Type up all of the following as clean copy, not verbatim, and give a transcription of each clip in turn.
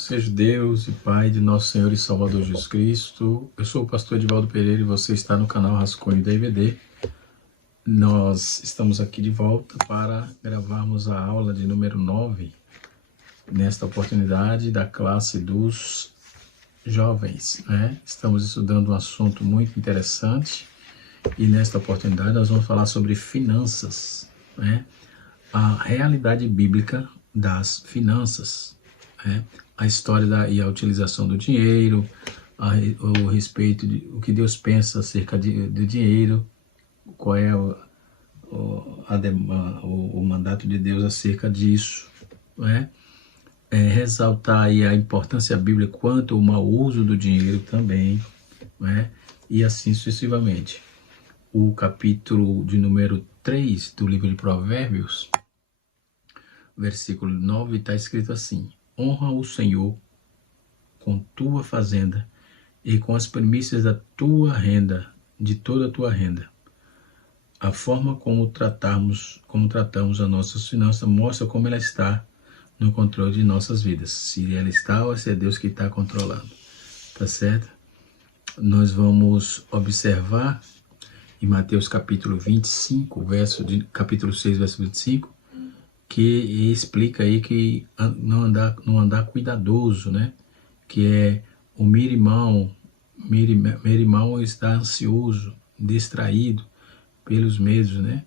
seja Deus e Pai de nosso Senhor e Salvador Jesus Cristo. Eu sou o pastor Edivaldo Pereira e você está no canal Rascunho da IBD. Nós estamos aqui de volta para gravarmos a aula de número 9, nesta oportunidade da classe dos jovens, né? Estamos estudando um assunto muito interessante e nesta oportunidade nós vamos falar sobre finanças, né? A realidade bíblica das finanças, né? A história e a utilização do dinheiro, o respeito de o que Deus pensa acerca do dinheiro, qual é o mandato de Deus acerca disso, né? Ressaltar aí a importância bíblica quanto ao mau uso do dinheiro também, né? E assim sucessivamente. O capítulo de número 3 do livro de Provérbios, versículo 9, está escrito assim: honra o Senhor com tua fazenda e com as primícias da tua renda, de toda a tua renda. A forma como tratamos as nossas finanças mostra como ela está no controle de nossas vidas. Se ela está ou se é Deus que está controlando. Tá certo? Nós vamos observar em Mateus capítulo 25, capítulo 6, verso 25, que explica aí que não andar cuidadoso, né? Que é o mirimão está ansioso, distraído pelos medos, né?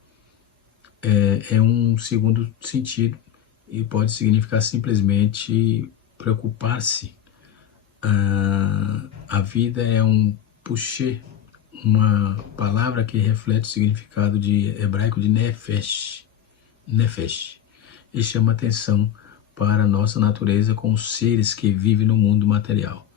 É um segundo sentido e pode significar simplesmente preocupar-se. A vida é um puxê, uma palavra que reflete o significado de hebraico de nefesh, e chama atenção para a nossa natureza com os seres que vivem no mundo material.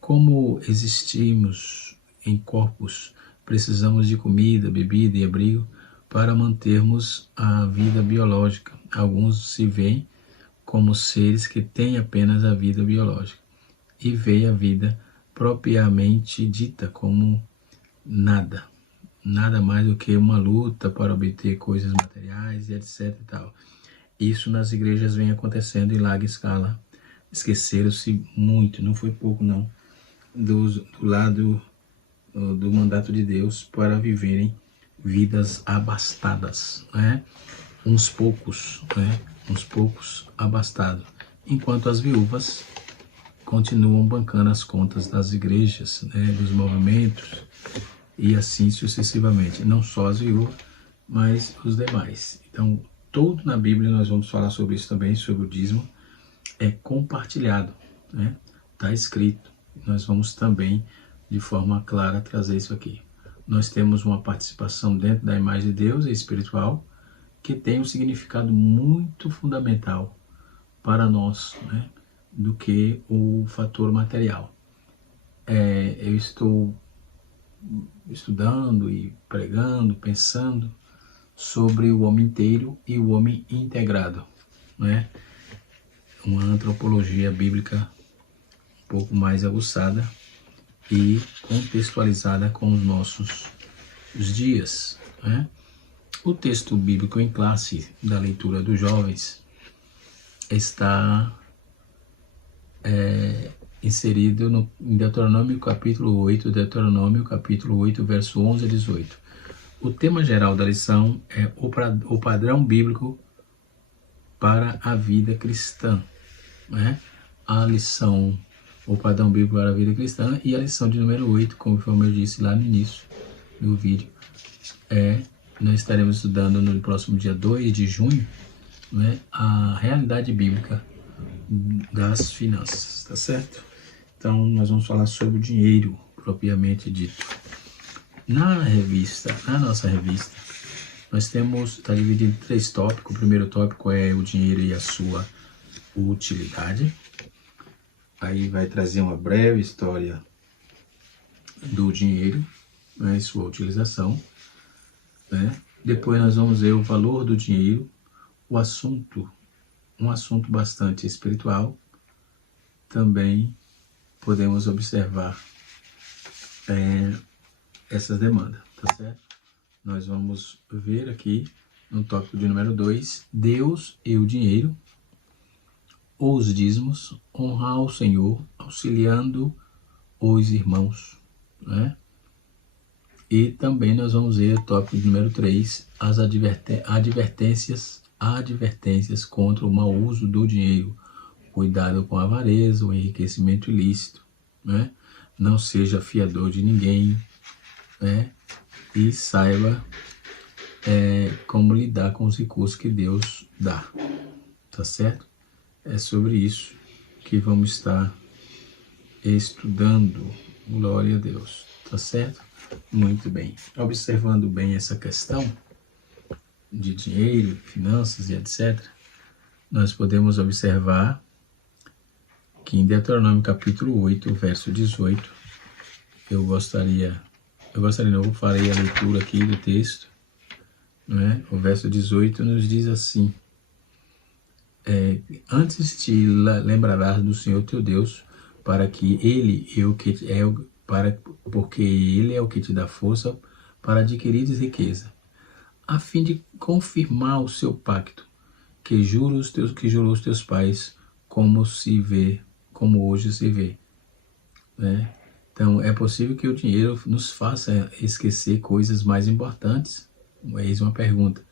Como existimos em corpos, precisamos de comida, bebida e abrigo para mantermos a vida biológica. Alguns se veem como seres que têm apenas a vida biológica e veem a vida propriamente dita como nada mais do que uma luta para obter coisas materiais e etc e tal. Isso nas igrejas vem acontecendo em larga escala. Esqueceram-se muito, não foi pouco não, do lado do mandato de Deus para viverem vidas abastadas, né? Uns poucos abastados, enquanto as viúvas continuam bancando as contas das igrejas, né, dos movimentos e assim sucessivamente. Não só as viúvas, mas os demais. Então, tudo na Bíblia, nós vamos falar sobre isso também, sobre o dízimo, é compartilhado, né? Está escrito. Nós vamos também, de forma clara, trazer isso aqui. Nós temos uma participação dentro da imagem de Deus e espiritual, que tem um significado muito fundamental para nós, né, do que o fator material. Eu estou estudando e pregando, pensando sobre o homem inteiro e o homem integrado, né? Uma antropologia bíblica um pouco mais aguçada e contextualizada com os nossos dias, né? O texto bíblico em classe da leitura dos jovens está inserido em Deuteronômio capítulo 8, verso 11 a 18. O tema geral da lição é o padrão bíblico para a vida cristã, né? A lição, o padrão bíblico para a vida cristã, e a lição de número 8, conforme eu disse lá no início do vídeo, nós estaremos estudando no próximo dia 2 de junho, né, a realidade bíblica das finanças, tá certo? Então, nós vamos falar sobre o dinheiro, propriamente dito. Na nossa revista, nós temos, está dividido em 3 tópicos. O primeiro tópico é o dinheiro e a sua utilidade. Aí vai trazer uma breve história do dinheiro, né, e sua utilização, né? Depois nós vamos ver o valor do dinheiro, um assunto bastante espiritual. Também podemos observar essas demandas, tá certo? Nós vamos ver aqui no tópico de número 2, Deus e o dinheiro. os dízimos, honrar o Senhor, auxiliando os irmãos, né? E também nós vamos ver o tópico número 3, as advertências contra o mau uso do dinheiro, cuidado com a avareza, o enriquecimento ilícito, né? Não seja fiador de ninguém, né? E saiba como lidar com os recursos que Deus dá, tá certo? É sobre isso que vamos estar estudando, glória a Deus, tá certo? Muito bem. Observando bem essa questão de dinheiro, finanças e etc., nós podemos observar que em Deuteronômio capítulo 8, verso 18, eu farei a leitura aqui do texto, né? O verso 18 nos diz assim: antes te lembrarás do Senhor teu Deus, porque Ele é o que te dá força para adquirir riqueza, a fim de confirmar o seu pacto, que jurou os teus pais, como hoje se vê, né? Então, é possível que o dinheiro nos faça esquecer coisas mais importantes? Eis uma pergunta.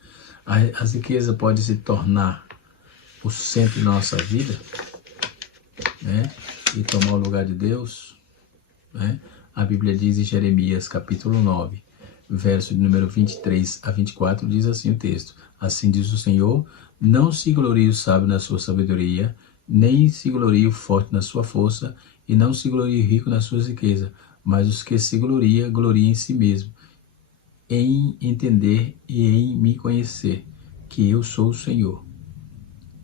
As riquezas podem se tornar o centro da nossa vida, né? E tomar o lugar de Deus, né? A Bíblia diz em Jeremias capítulo 9, verso de número 23 a 24, diz assim o texto: assim diz o Senhor, não se glorie o sábio na sua sabedoria, nem se glorie o forte na sua força, e não se glorie o rico nas suas riquezas, mas os que se gloriem em si mesmo, em entender e em me conhecer, que eu sou o Senhor,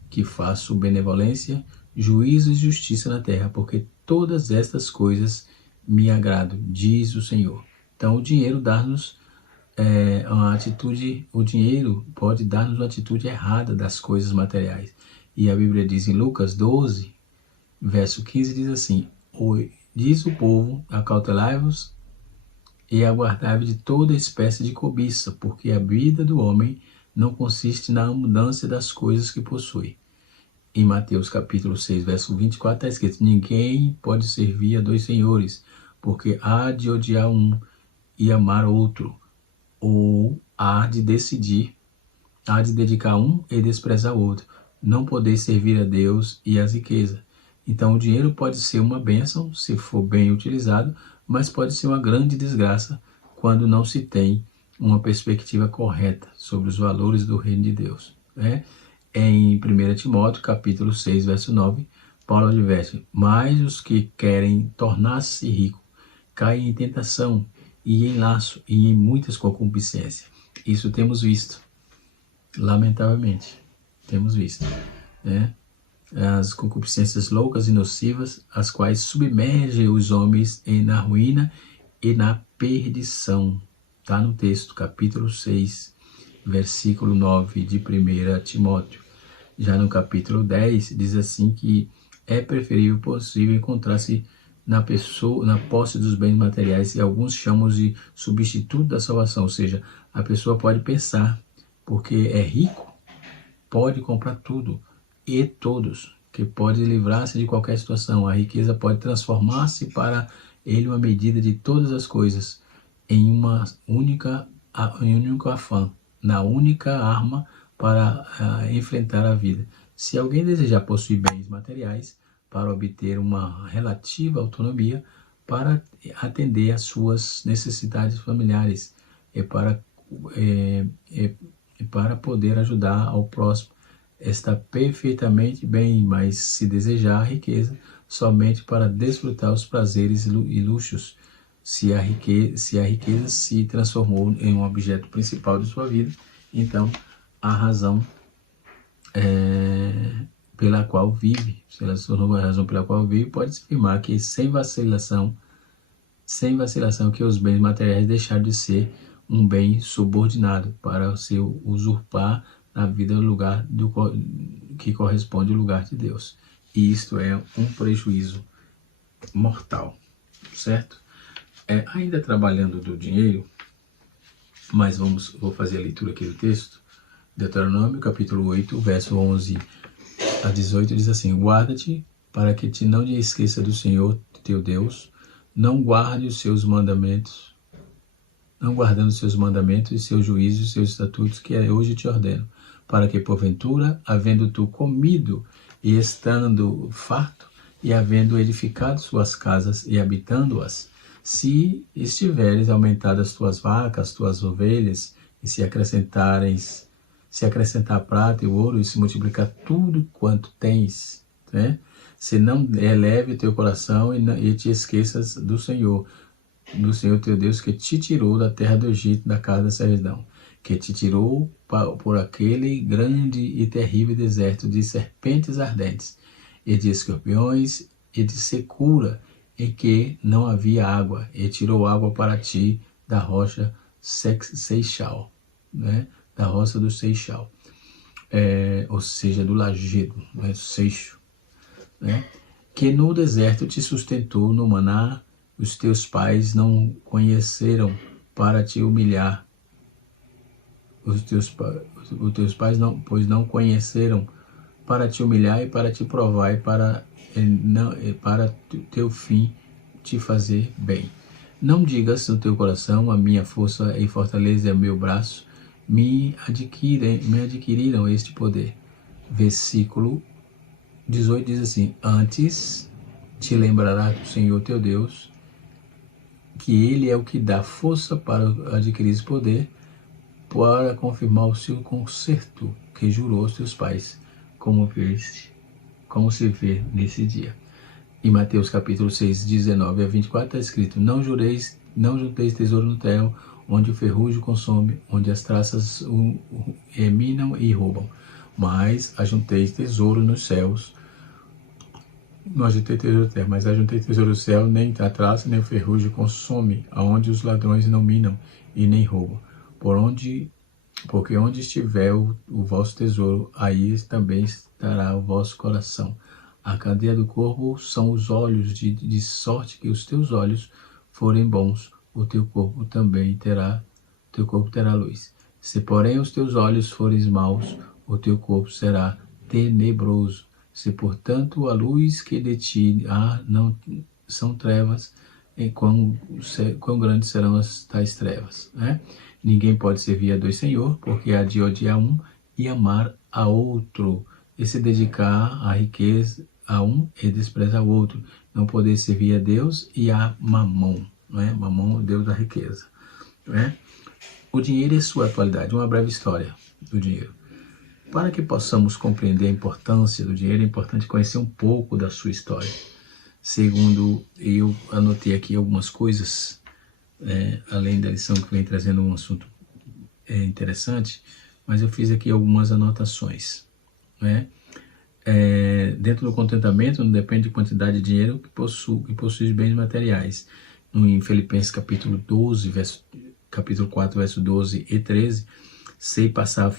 que faço benevolência, juízo e justiça na terra, porque todas estas coisas me agradam, diz o Senhor. Então, o dinheiro dá-nos uma atitude, o dinheiro pode dar-nos uma atitude errada das coisas materiais. E a Bíblia diz em Lucas 12, verso 15, diz assim: diz o povo, acautelai-vos e aguardai-vos de toda espécie de cobiça, porque a vida do homem não consiste na abundância das coisas que possui. Em Mateus capítulo 6, verso 24, está escrito: ninguém pode servir a dois senhores, porque há de odiar um e amar outro, ou há de dedicar um e desprezar o outro. Não poder servir a Deus e as riquezas. Então, o dinheiro pode ser uma bênção, se for bem utilizado, mas pode ser uma grande desgraça quando não se tem uma perspectiva correta sobre os valores do reino de Deus, né? Em 1 Timóteo, capítulo 6, verso 9, Paulo adverte: mas os que querem tornar-se ricos caem em tentação e em laço e em muitas concupiscências. Isso temos visto, lamentavelmente, temos visto, né? As concupiscências loucas e nocivas, as quais submergem os homens na ruína e na perdição. Está no texto, capítulo 6, versículo 9 de 1 Timóteo. Já no capítulo 10, diz assim que é preferível possível encontrar-se na posse dos bens materiais, e alguns chamam de substituto da salvação, ou seja, a pessoa pode pensar, porque é rico, pode comprar tudo e todos, que pode livrar-se de qualquer situação. A riqueza pode transformar-se para ele uma medida de todas as coisas, em um único afã, na única arma para enfrentar a vida. Se alguém desejar possuir bens materiais para obter uma relativa autonomia, para atender às suas necessidades familiares e para poder ajudar ao próximo, está perfeitamente bem, mas se desejar a riqueza somente para desfrutar os prazeres e luxos, se a riqueza se transformou em um objeto principal de sua vida, então a razão pela qual vive, se ela se tornou a razão pela qual vive, pode-se afirmar que sem vacilação que os bens materiais deixaram de ser um bem subordinado para se usurpar na vida o lugar que corresponde ao lugar de Deus. E isto é um prejuízo mortal, certo? Ainda trabalhando do dinheiro, mas vou fazer a leitura aqui do texto. Deuteronômio capítulo 8, verso 11 a 18 diz assim: guarda-te para que te não te esqueça do Senhor teu Deus, não guarde os seus mandamentos, não guardando os seus mandamentos e seus juízos e seus estatutos que hoje te ordeno, para que porventura, havendo tu comido e estando farto, e havendo edificado suas casas e habitando-as, se estiveres aumentadas tuas vacas, tuas ovelhas, e se acrescentar prata e ouro, e se multiplicar tudo quanto tens, né? Se não eleve teu coração e te esqueças do Senhor teu Deus, que te tirou da terra do Egito, da casa da servidão, que te tirou por aquele grande e terrível deserto de serpentes ardentes, e de escorpiões, e de secura, em que não havia água, e tirou água para ti da rocha Seixal, né? Da roça do Seixal, ou seja, do lajedo, né? Seixo, né? Que no deserto te sustentou no maná, os teus pais não conheceram para te humilhar. Os teus pais não, pois não conheceram para te humilhar e para te provar e para teu fim te fazer bem. Não digas no teu coração: a minha força e fortaleza é meu braço, me adquiriram este poder. Versículo 18 diz assim: antes te lembrará do Senhor teu Deus, que Ele é o que dá força para adquirir esse poder, para confirmar o seu concerto que jurou aos teus pais, como se vê nesse dia. Em Mateus capítulo 6, 19 a 24 está escrito: não junteis tesouro no terra, onde o ferrugem consome, onde as traças minam e roubam, mas ajunteis tesouro nos céus. Não ajuntei tesouro no terra, mas ajuntei tesouro no céu, nem a traça nem o ferrugem consome, aonde os ladrões não minam e nem roubam. Porque onde estiver o vosso tesouro, aí também estará o vosso coração. A cadeia do corpo são os olhos, de sorte que os teus olhos forem bons, o teu corpo terá luz. Se porém os teus olhos forem maus, o teu corpo será tenebroso. Se portanto a luz que de ti não são trevas, quão grandes serão as tais trevas, né? Ninguém pode servir a dois senhores, porque há de odiar um e amar a outro, e se dedicar à riqueza a um e desprezar o outro. Não poder servir a Deus e a Mamon, né? Mamon, o Deus da riqueza, né? O dinheiro e sua atualidade. Uma breve história do dinheiro. Para que possamos compreender a importância do dinheiro, é importante conhecer um pouco da sua história. Segundo, eu anotei aqui algumas coisas, além da lição que vem trazendo um assunto interessante, mas eu fiz aqui algumas anotações, né? Dentro do contentamento não depende de quantidade de dinheiro que possui bens materiais. Em Filipenses capítulo 4, verso 12 e 13, sei passar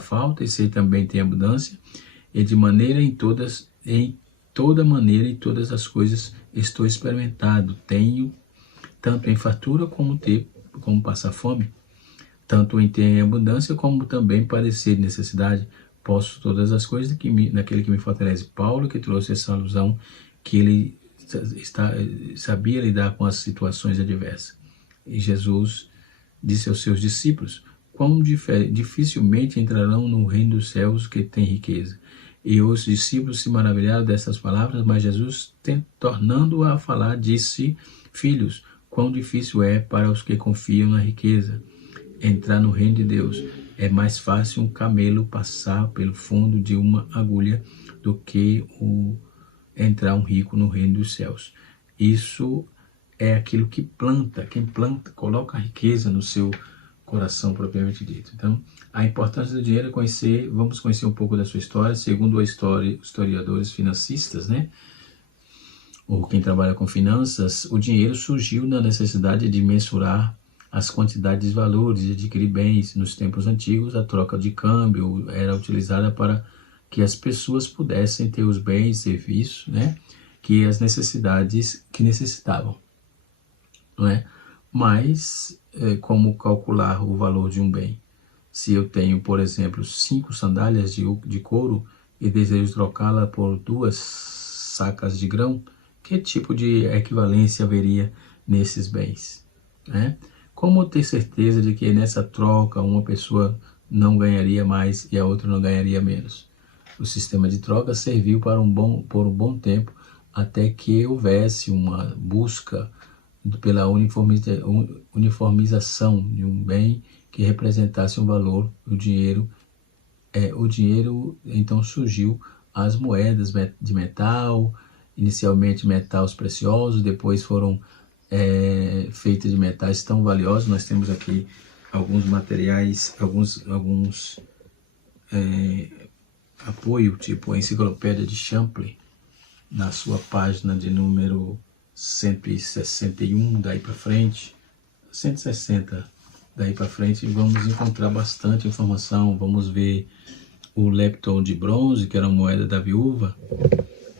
falta e sei também ter abundância, e de maneira em toda maneira e todas as coisas estou experimentado, tenho tanto em fartura como passar fome, tanto em ter abundância como também padecer necessidade. Posso todas as coisas naquele que me fortalece. Paulo, que trouxe essa alusão, que ele sabia lidar com as situações adversas. E Jesus disse aos seus discípulos: quão dificilmente entrarão no reino dos céus que tem riqueza. E os discípulos se maravilharam dessas palavras, mas Jesus, tornando a falar, disse: filhos, quão difícil é para os que confiam na riqueza entrar no reino de Deus. É mais fácil um camelo passar pelo fundo de uma agulha do que entrar um rico no reino dos céus. Isso é aquilo que planta. Quem planta, coloca a riqueza no seu coração propriamente dito. Então, a importância do dinheiro é vamos conhecer um pouco da sua história. Segundo historiadores financistas, né? Ou quem trabalha com finanças, o dinheiro surgiu na necessidade de mensurar as quantidades de valores e adquirir bens. Nos tempos antigos, a troca de câmbio era utilizada para que as pessoas pudessem ter os bens e serviços, né, que necessitavam, não é? Mas, como calcular o valor de um bem? Se eu tenho, por exemplo, 5 sandálias de couro e desejo trocá-la por 2 sacas de grão, que tipo de equivalência haveria nesses bens? Né? Como ter certeza de que nessa troca uma pessoa não ganharia mais e a outra não ganharia menos? O sistema de troca serviu por um bom tempo, até que houvesse uma busca pela uniformização de um bem que representasse um valor. O dinheiro então surgiu as moedas de metal, inicialmente metais preciosos, depois foram feitas de metais tão valiosos. Nós temos aqui alguns materiais, alguns apoio, tipo a Enciclopédia de Champlin, na sua página de número 161, daí para frente, 160, daí para frente, vamos encontrar bastante informação. Vamos ver o lepton de bronze, que era uma moeda da viúva,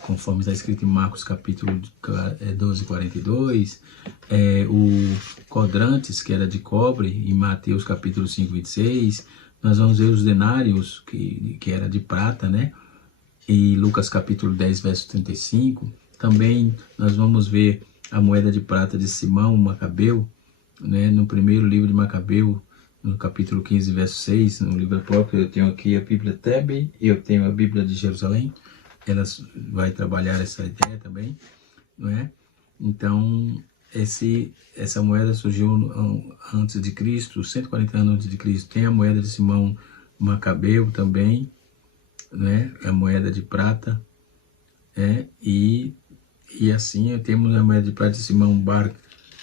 conforme está escrito em Marcos capítulo 12, 42, o quadrantes, que era de cobre, em Mateus capítulo 5, 26, nós vamos ver os denários, que era de prata, né? E Lucas capítulo 10, verso 35, também nós vamos ver a moeda de prata de Simão Macabeu, né? No primeiro livro de Macabeu, no capítulo 15, verso 6, no livro próprio. Eu tenho aqui a Bíblia Tebe e eu tenho a Bíblia de Jerusalém. Elas vai trabalhar essa ideia também, não é? Então, essa moeda surgiu antes de Cristo, 140 anos antes de Cristo. Tem a moeda de Simão Macabeu também, né? A moeda de prata, e assim temos a moeda de prata de Simão Bar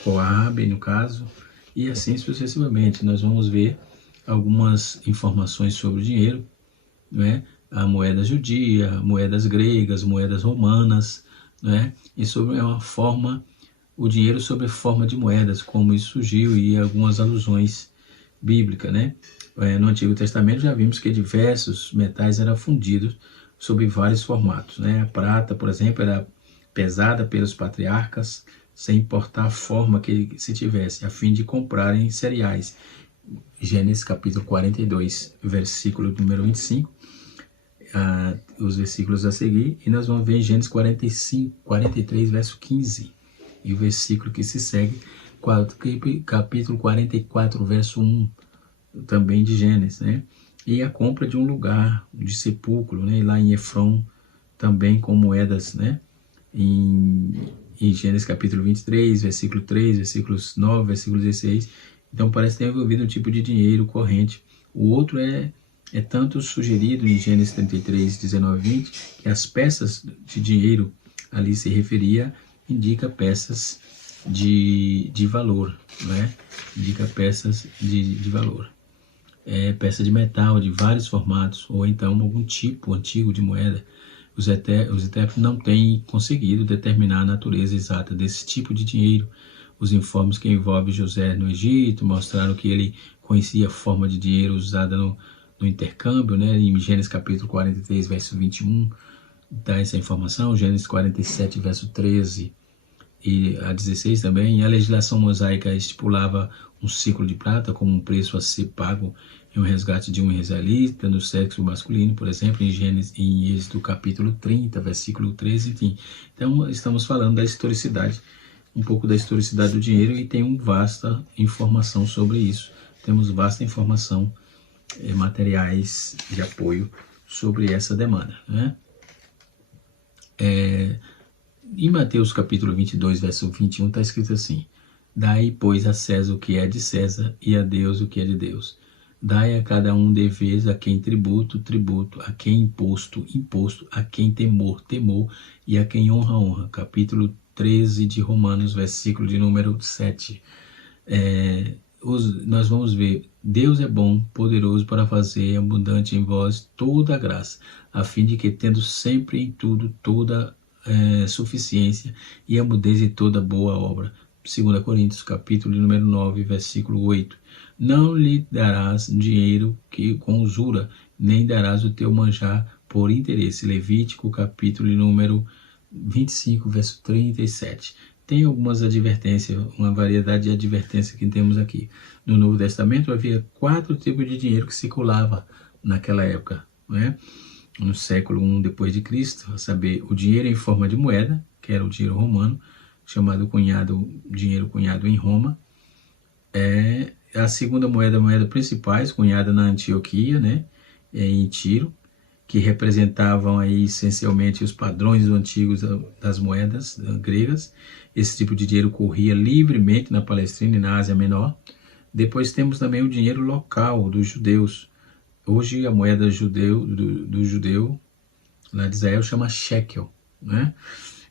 Koabe, no caso, e assim sucessivamente. Nós vamos ver algumas informações sobre o dinheiro, né? A moeda judia, moedas gregas, moedas romanas, né? E sobre uma forma, o dinheiro sob forma de moedas, como isso surgiu, e algumas alusões bíblicas, né? No Antigo Testamento já vimos que diversos metais eram fundidos sob vários formatos, né? A prata, por exemplo, era pesada pelos patriarcas, sem importar a forma que se tivesse, a fim de comprarem cereais. Gênesis capítulo 42, versículo número 25. Os versículos a seguir, e nós vamos ver em Gênesis 43, verso 15, e o versículo que se segue, capítulo 44, verso 1, também de Gênesis, né? E a compra de um lugar de sepulcro, né? Lá em Efron, também com moedas, né? Em Gênesis capítulo 23, versículo 3, versículos 9, versículo 16. Então parece ter envolvido um tipo de dinheiro corrente. O outro é tanto sugerido em Gênesis 33, 19, 20, que as peças de dinheiro ali se referia, indica peças de valor, né? Indica peças de valor. Peça de metal de vários formatos, ou então algum tipo antigo de moeda. Os intérpretes não têm conseguido determinar a natureza exata desse tipo de dinheiro. Os informes que envolvem José no Egito mostraram que ele conhecia a forma de dinheiro usada no intercâmbio, né? Em Gênesis capítulo 43, verso 21, dá essa informação. Gênesis 47, verso 13 e a 16 também. E a legislação mosaica estipulava um ciclo de prata como um preço a ser pago em um resgate de um israelita no sexo masculino, por exemplo, em Êxodo capítulo 30, versículo 13, enfim. Então, estamos falando da historicidade, um pouco da historicidade do dinheiro, e tem vasta informação sobre isso. Temos vasta informação, materiais de apoio sobre essa demanda, né? Em Mateus capítulo 22, verso 21, está escrito assim: Dai, pois, a César o que é de César, e a Deus o que é de Deus. Dai a cada um deveres, a quem tributo, tributo, a quem imposto, imposto, a quem temor, temor, e a quem honra, honra. Capítulo 13 de Romanos, versículo de número 7. Nós vamos ver: Deus é bom, poderoso para fazer abundante em vós toda a graça, a fim de que, tendo sempre em tudo toda suficiência e a mudez de toda boa obra. 2 Coríntios, capítulo número 9, versículo 8. Não lhe darás dinheiro com usura, nem darás o teu manjar por interesse. Levítico, capítulo número 25, verso 37. Tem algumas advertências, uma variedade de advertências que temos aqui. No Novo Testamento havia 4 tipos de dinheiro que circulava naquela época, né? no século I depois de Cristo, a saber, o dinheiro em forma de moeda, que era o dinheiro romano, chamado dinheiro cunhado em Roma. A segunda moeda principais, cunhada na Antioquia, né, em Tiro, que representavam aí essencialmente os padrões antigos das moedas gregas. Esse tipo de dinheiro corria livremente na Palestina e na Ásia Menor. Depois temos também o dinheiro local dos judeus. Hoje a moeda do judeu lá de Israel chama shekel, né?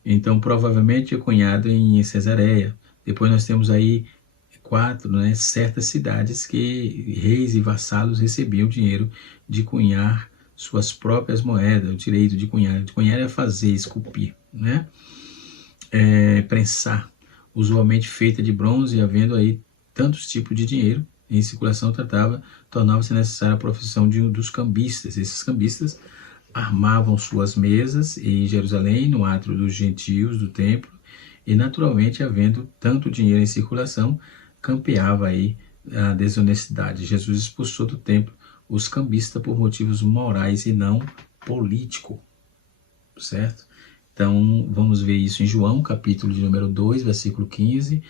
Então provavelmente é cunhado em Cesareia. Depois nós temos aí certas cidades que reis e vassalos recebiam dinheiro de cunhar suas próprias moedas, o direito de cunhar. De cunhar é fazer, esculpir, né? Prensar, usualmente feita de bronze, havendo aí tantos tipos de dinheiro em circulação, tornava-se necessária a profissão dos cambistas. Esses cambistas armavam suas mesas em Jerusalém, no átrio dos gentios do templo, e naturalmente, havendo tanto dinheiro em circulação, campeava aí a desonestidade. Jesus expulsou do templo os cambistas por motivos morais e não políticos, certo? Então, vamos ver isso em João, capítulo de número 2, versículo 15,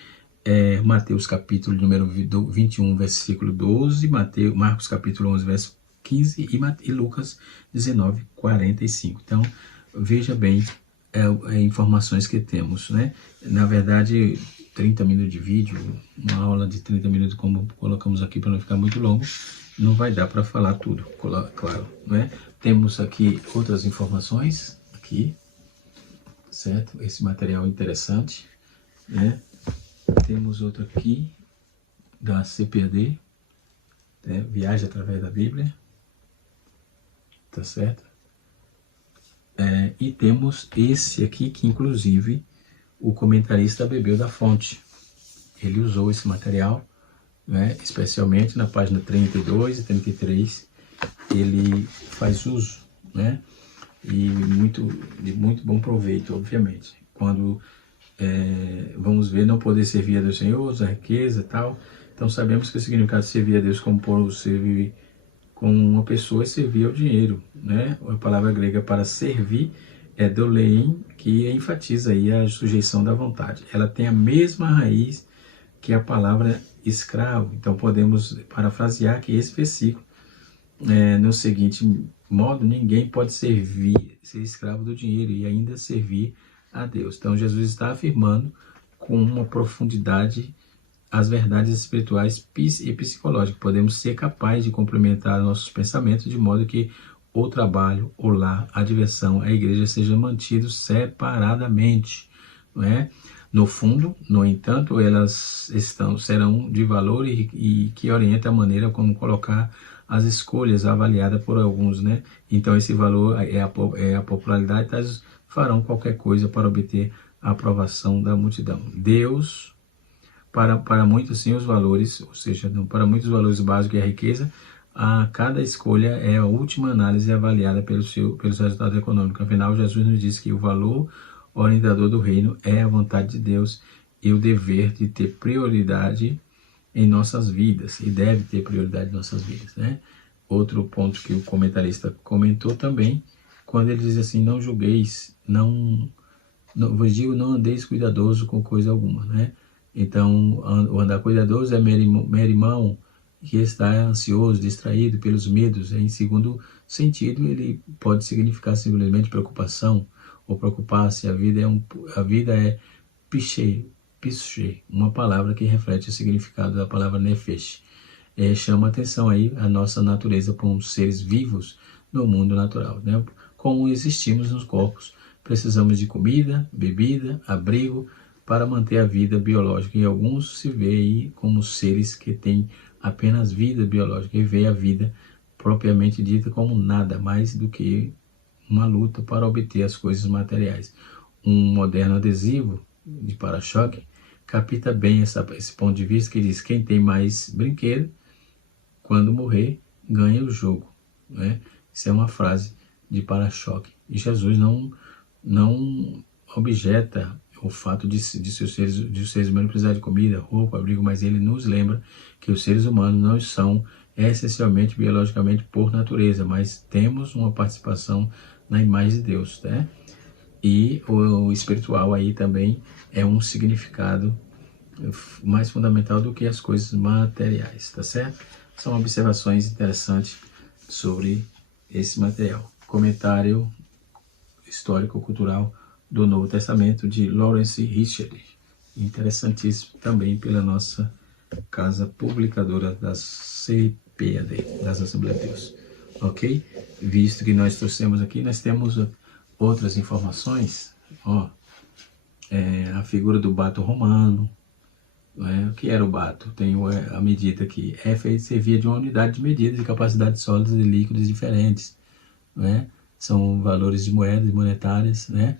Mateus, capítulo de número 21, versículo 12, Marcos, capítulo 11, verso 15 e Lucas 19, 45. Então, veja bem informações que temos, né? Na verdade, 30 minutos de vídeo, uma aula de 30 minutos, como colocamos aqui para não ficar muito longo, não vai dar para falar tudo, claro, né? Temos aqui outras informações, aqui, certo? Esse material interessante, né? Temos outro aqui, da CPD, né? Viagem através da Bíblia, tá certo? E temos esse aqui, que inclusive o comentarista bebeu da fonte. Ele usou esse material, né, especialmente na página 32 e 33, ele faz uso, né, e de muito bom proveito, obviamente. Quando vamos ver, não poder servir a Deus sem uso, a riqueza e tal. Então sabemos que o significado de servir a Deus como servir com uma pessoa é servir ao dinheiro, né? A palavra grega para servir é dolein, que enfatiza aí a sujeição da vontade. Ela tem a mesma raiz que a palavra escravo. Então podemos parafrasear que esse versículo no seguinte modo: ninguém pode ser escravo do dinheiro e ainda servir a Deus. Então Jesus está afirmando com uma profundidade as verdades espirituais e psicológicas. Podemos ser capazes de complementar nossos pensamentos de modo que o trabalho, o lar, a diversão, a igreja sejam mantidos separadamente, não é? No fundo, no entanto, elas serão de valor e que orienta a maneira como colocar as escolhas avaliadas por alguns, né? Então esse valor é a popularidade, tais farão qualquer coisa para obter a aprovação da multidão. Deus, para muitos sim os valores, ou seja, não, para muitos os valores básicos e a riqueza, cada escolha é a última análise avaliada pelos resultados econômicos. Afinal, Jesus nos diz que o valor orientador do reino é a vontade de Deus e o dever de ter prioridade em nossas vidas, e deve ter prioridade em nossas vidas, né? Outro ponto que o comentarista comentou também, quando ele diz assim: não julgueis, vos digo, não andeis cuidadoso com coisa alguma, né? Então, o andar cuidadoso é meu irmão que está ansioso, distraído pelos medos. Em segundo sentido, ele pode significar simplesmente preocupação, ou preocupar-se. A vida é piché, uma palavra que reflete o significado da palavra nefesh. Chama atenção aí a nossa natureza como seres vivos no mundo natural, né? Como existimos nos corpos, precisamos de comida, bebida, abrigo para manter a vida biológica. E alguns se veem aí como seres que têm apenas vida biológica e veem a vida propriamente dita como nada mais do que uma luta para obter as coisas materiais. Um moderno adesivo de para-choque capta bem esse ponto de vista, que diz: quem tem mais brinquedo, quando morrer, ganha o jogo, né? Isso é uma frase de para-choque. E Jesus não objeta o fato de os seres humanos precisarem de comida, roupa, abrigo, mas ele nos lembra que os seres humanos não são essencialmente biologicamente por natureza, mas temos uma participação na imagem de Deus, né? E o espiritual aí também é um significado mais fundamental do que as coisas materiais, tá certo? São observações interessantes sobre esse material. Comentário histórico-cultural do Novo Testamento de Lawrence Richard, interessantíssimo também pela nossa casa publicadora da CPAD, das Assembleias de Deus, ok? Visto que nós trouxemos aqui, nós temos outras informações, ó, a figura do bato romano, o que era o bato? Tem a medida aqui, F servia de uma unidade de medida de capacidade de sólidos e líquidos diferentes, né? São valores de moedas monetárias, né?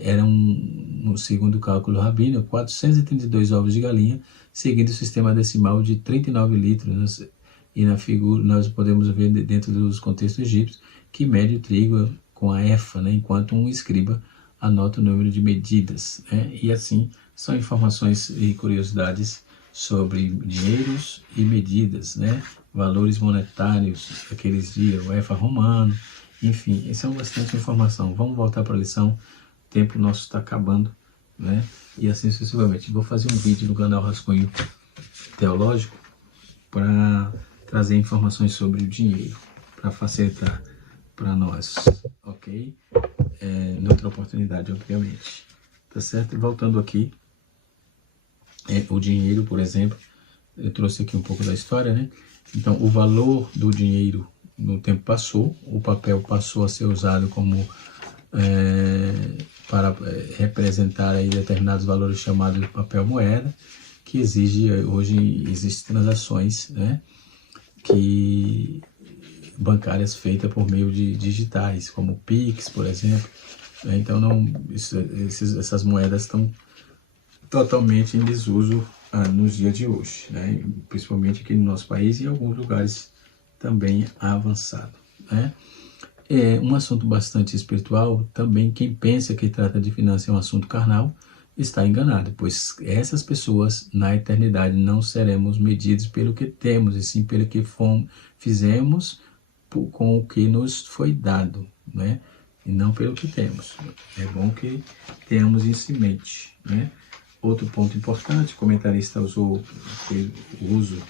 Eram, no segundo cálculo rabino, 432 ovos de galinha, seguindo o sistema decimal de 39 litros. E na figura nós podemos ver dentro dos contextos egípcios que mede o trigo com a efa, né? Enquanto um escriba anota o número de medidas, né? E assim são informações e curiosidades sobre dinheiros e medidas, né? Valores monetários daqueles dias, o efa romano, enfim, isso é bastante informação. Vamos voltar para a lição, o tempo nosso está acabando, né? E assim sucessivamente. Vou fazer um vídeo no canal Rascunho Teológico para trazer informações sobre o dinheiro, para facilitar para nós, ok? Noutra oportunidade, obviamente. Tá certo? E voltando aqui, o dinheiro, por exemplo, eu trouxe aqui um pouco da história, né? Então, o valor do dinheiro no tempo passou, o papel passou a ser usado como para representar aí determinados valores chamados de papel moeda, que hoje existem transações, né, bancárias feitas por meio de digitais, como o Pix, por exemplo. Então essas moedas estão totalmente em desuso nos dias de hoje, né? Principalmente aqui no nosso país e em alguns lugares também avançado, né? Um assunto bastante espiritual também. Quem pensa que trata de finanças é um assunto carnal está enganado, pois essas pessoas na eternidade não seremos medidos pelo que temos, e sim pelo que fizemos com o que nos foi dado, né? E não pelo que temos. É bom que tenhamos isso em mente, né? Outro ponto importante, o comentarista fez o uso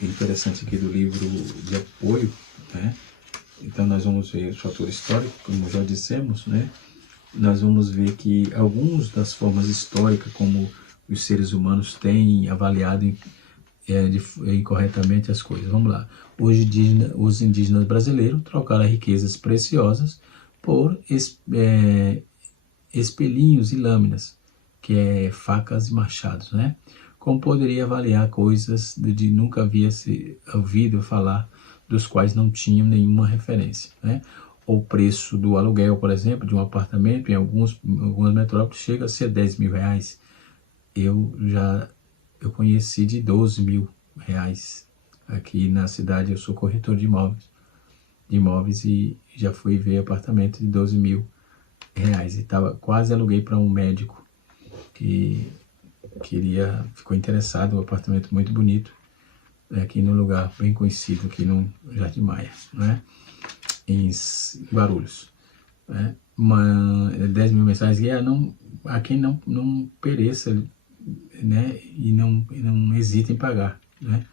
interessante aqui do livro de apoio, né? Então nós vamos ver o fator histórico, como já dissemos, né? Nós vamos ver que algumas das formas históricas como os seres humanos têm avaliado incorretamente as coisas. Vamos lá. Os indígenas brasileiros trocaram riquezas preciosas por espelhinhos e lâminas, que é facas e machados, né? Como poderia avaliar coisas de nunca havia se ouvido falar, dos quais não tinham nenhuma referência, né? O preço do aluguel, por exemplo, de um apartamento em algumas metrópoles chega a ser 10 mil reais. Eu conheci de 12 mil reais. Aqui na cidade eu sou corretor de imóveis e já fui ver apartamento de 12 mil reais. E quase aluguei para um médico que ficou interessado, um apartamento muito bonito, aqui num lugar bem conhecido, aqui no Jardim Maia, né? Em Guarulhos, né? 10 mil mensais, a quem não pereça, né? E não hesita em pagar, né?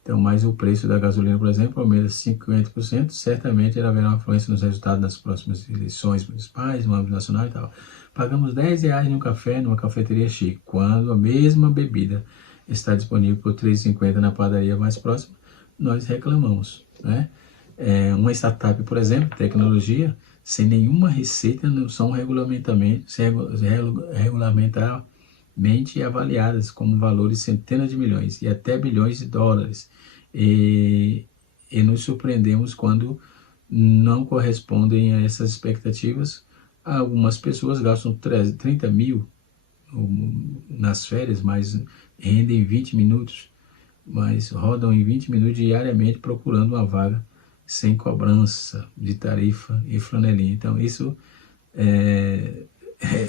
Então, mas o preço da gasolina, por exemplo, aumenta 50%, certamente ela haverá uma influência nos resultados das próximas eleições municipais, no âmbito nacional e tal. Pagamos 10 reais num café, numa cafeteria chique, quando a mesma bebida está disponível por R$ 3,50 na padaria mais próxima, nós reclamamos, né? Uma startup, por exemplo, tecnologia, sem nenhuma receita, não são regulamentarmente avaliadas como valores centenas de milhões e até bilhões de dólares. E nos surpreendemos quando não correspondem a essas expectativas. Algumas pessoas gastam 30 mil nas férias, mas rendem 20 minutos, mas rodam em 20 minutos diariamente procurando uma vaga sem cobrança de tarifa e flanelinha. Então isso é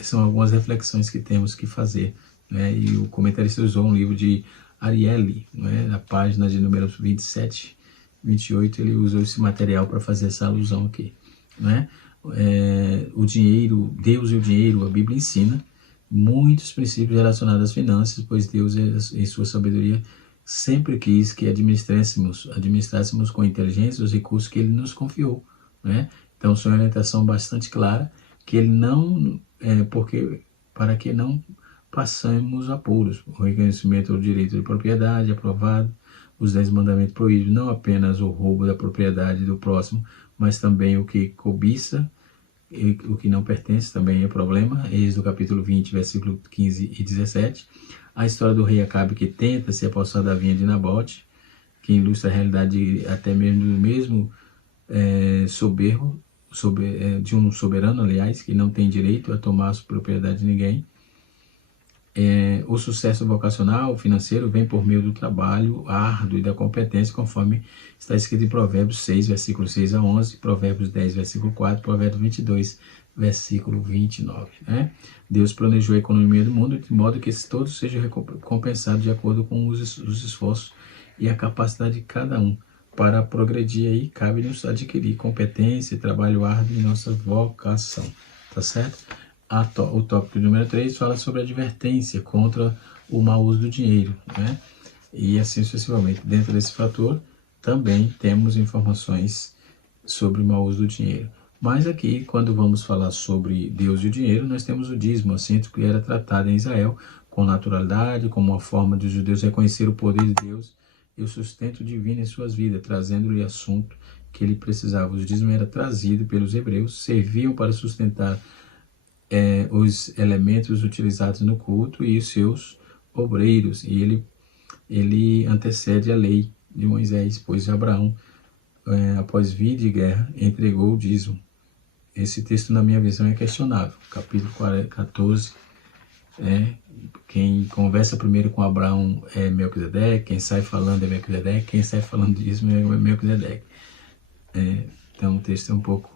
são algumas reflexões que temos que fazer, né? E o comentarista usou um livro de Ariely, né? Na página de número 27, 28, ele usou esse material para fazer essa alusão aqui, né? O dinheiro, Deus e o dinheiro, a Bíblia ensina muitos princípios relacionados às finanças, pois Deus, em sua sabedoria, sempre quis que administrássemos com inteligência os recursos que Ele nos confiou, né? Então, sua orientação bastante clara, que Ele não, para que não passemos apuros. O reconhecimento do direito de propriedade aprovado, os 10 mandamentos proíbem não apenas o roubo da propriedade do próximo, mas também o que cobiça, o que não pertence também é problema. Êxodo capítulo 20, versículo 15 e 17. A história do rei Acabe que tenta se apossar da vinha de Nabote, que ilustra a realidade até mesmo do mesmo soberbo, de um soberano, aliás, que não tem direito a tomar a propriedade de ninguém. O sucesso vocacional, financeiro, vem por meio do trabalho árduo e da competência, conforme está escrito em Provérbios 6, versículo 6 a 11, Provérbios 10, versículo 4, Provérbios 22, versículo 29. Né? Deus planejou a economia do mundo de modo que todos sejam recompensados de acordo com os esforços e a capacidade de cada um. Para progredir aí, cabe-nos adquirir competência e trabalho árduo em nossa vocação. Tá certo? O tópico número 3 fala sobre advertência contra o mau uso do dinheiro, né? E assim sucessivamente. Dentro desse fator, também temos informações sobre o mau uso do dinheiro. Mas aqui, quando vamos falar sobre Deus e o dinheiro, nós temos o dízimo, assunto que era tratado em Israel com naturalidade, como uma forma de os judeus reconhecer o poder de Deus e o sustento divino em suas vidas, trazendo-lhe assunto que ele precisava. O dízimo era trazido pelos hebreus, serviam para sustentar os elementos utilizados no culto e os seus obreiros, e ele antecede a lei de Moisés, pois Abraão, após vir de guerra, entregou o dízimo. Esse texto, na minha visão, é questionável. Capítulo 14, quem conversa primeiro com Abraão é Melquisedeque, quem sai falando é Melquisedeque, quem sai falando de dízimo é Melquisedeque. Então o texto é um pouco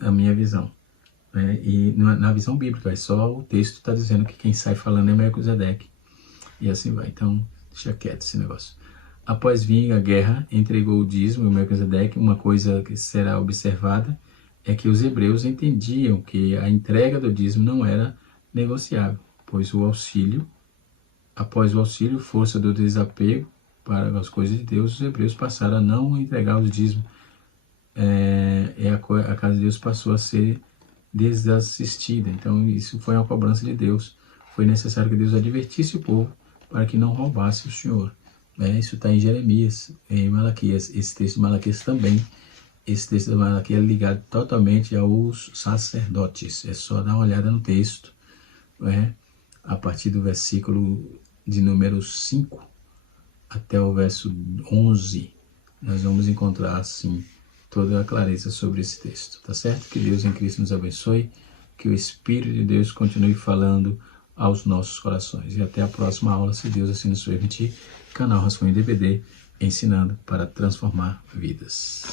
a minha visão. E na visão bíblica, só o texto está dizendo que quem sai falando é Melquisedeque. E assim vai. Então, deixa quieto esse negócio. Após vir a guerra, entregou o dízimo e o Melquisedeque. Uma coisa que será observada é que os hebreus entendiam que a entrega do dízimo não era negociável, pois após o auxílio, força do desapego para as coisas de Deus, os hebreus passaram a não entregar o dízimo. A casa de Deus passou a ser desassistida. Então isso foi uma cobrança de Deus. Foi necessário que Deus advertisse o povo para que não roubasse o Senhor. Isso está em Jeremias, em Malaquias. Esse texto de Malaquias também. Esse texto de Malaquias é ligado totalmente aos sacerdotes. É só dar uma olhada no texto. A partir do versículo de número 5 até o verso 11, nós vamos encontrar assim toda a clareza sobre esse texto, tá certo? Que Deus em Cristo nos abençoe, que o Espírito de Deus continue falando aos nossos corações. E até a próxima aula, se Deus assim nos permitir, canal Rascunho DVD, ensinando para transformar vidas.